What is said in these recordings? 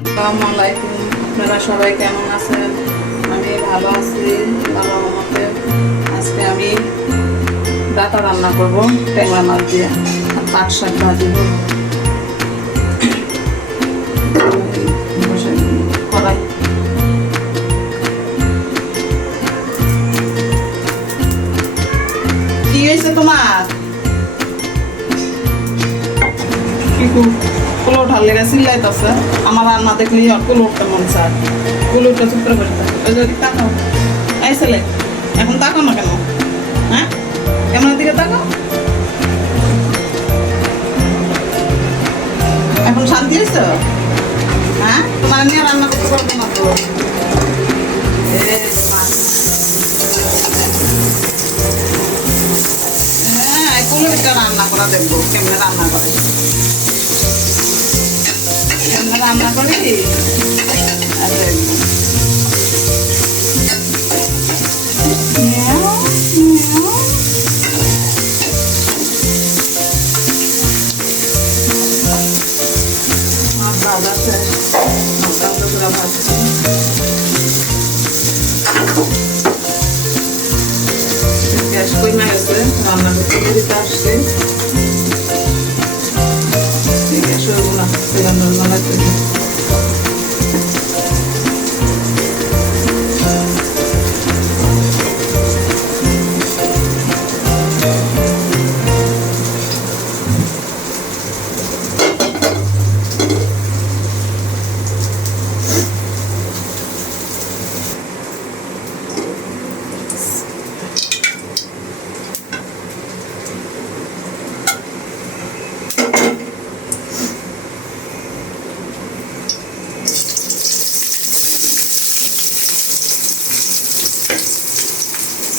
আসসালামু আলাইকুম, আপনারা সবাই কেমন আছেন? আমি ভালো আছি আল্লাহর রহমতে। আজকে আমি ডাটা রান্না করব ট্যাংরা মাছ দিয়ে, আর পাট শাক ভাজিব। কড়াই কি হয়েছে তোমার? কি কুলো ঢাল লেগে চিল্লাইতেছে। আমার রান্না দেখলেই আর কুলোরটা মন চায়। কুলোরটা চুপ করে বসে থাকে। ওই যদি তাকাও, এই ছেলে এখন তাকাও না কেন? হ্যাঁ, কেমন দিকে তাকাও। এখন শান্তি হয়েছে? হ্যাঁ, তোমার নিয়ে রান্না করতে পারবো না তো। হ্যাঁ, এই কুলোরটা রান্না করা দেখবো কেমনে রান্না করে। কেমনে রান্না করি আর দেখবো। Miao, Miao. মাছ ভাজা শেষ, হালকা হালকা করে ভাজছি। গ্যাস কমে গেছে, রান্না করতে দেরিতে আসছে। গ্যাস হইব না, রান্না লাগবে।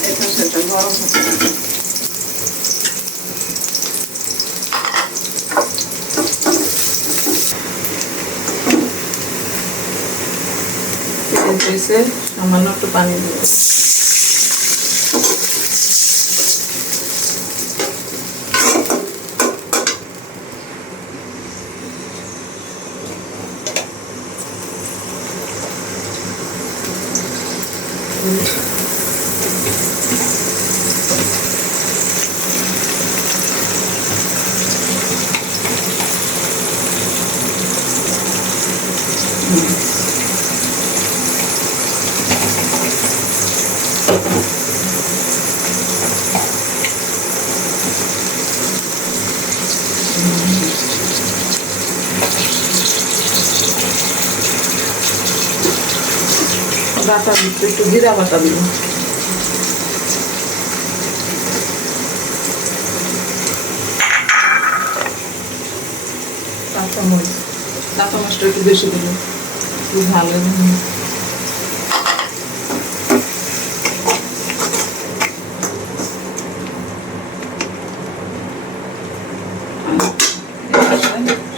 এটা সেটা গরম হচ্ছে। সামান্য একটু পানি দেব। বাটা দিচ্ছি, একটু জিরা বাটা দিব। কাঁচামরিচ, কাঁচামরিচটা একটু বেশি দিব, একটু ভালো।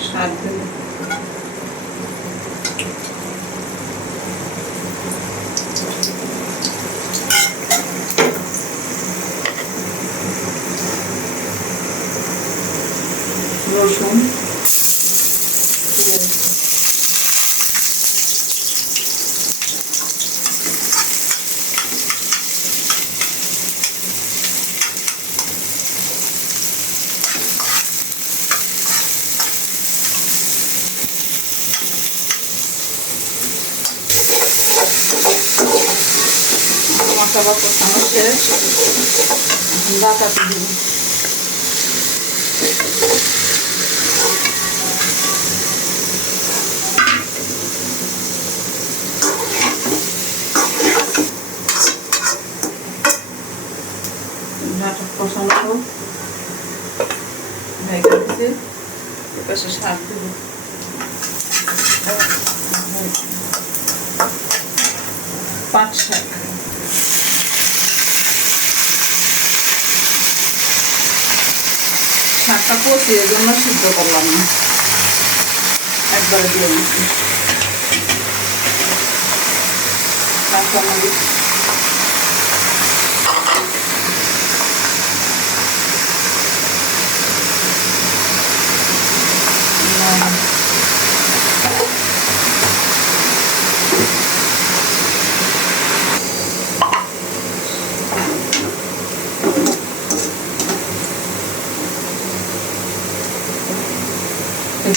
শাক দেব, রসুন, মশলা কষানো শেষ, ডাটাতে দিব। ডাটা কষানো হোক, ভেঙে দিতে এপাশে শাক দেব। পাট শাক, শাকটা কষিয়ে জন্য সিদ্ধ করলাম না, একবারে দিয়ে দিচ্ছি। কাঁচামরিচ,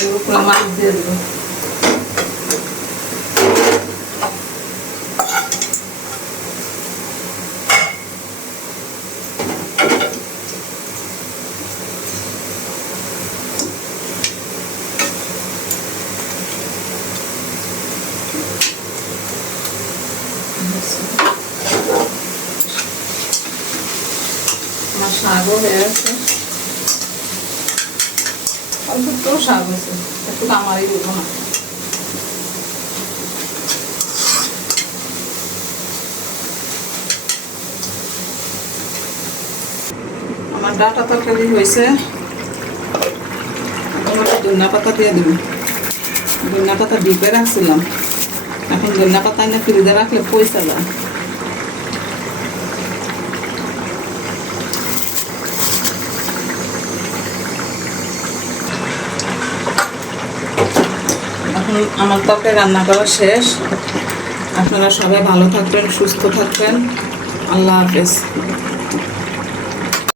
এর উপরে মাছ দিয়ে দেবো। আমার শাকও হয়ে গেছে, অল্প তো শাক হয়েছে, একটু আমারই দেবো না। আমার ডাটা তরকারি হয়েছে, ধনিয়া পাতা দিয়ে দেবো। ধনিয়া পাতা ডিপে রাখছিলাম, এখন ধনিয়া পাতা এনে ফ্রিজে রাখলে পয়সা যায়। এখন আমার তরকারি রান্না করা শেষ। আপনারা সবাই ভালো থাকবেন, সুস্থ থাকবেন। আল্লাহ হাফেজ।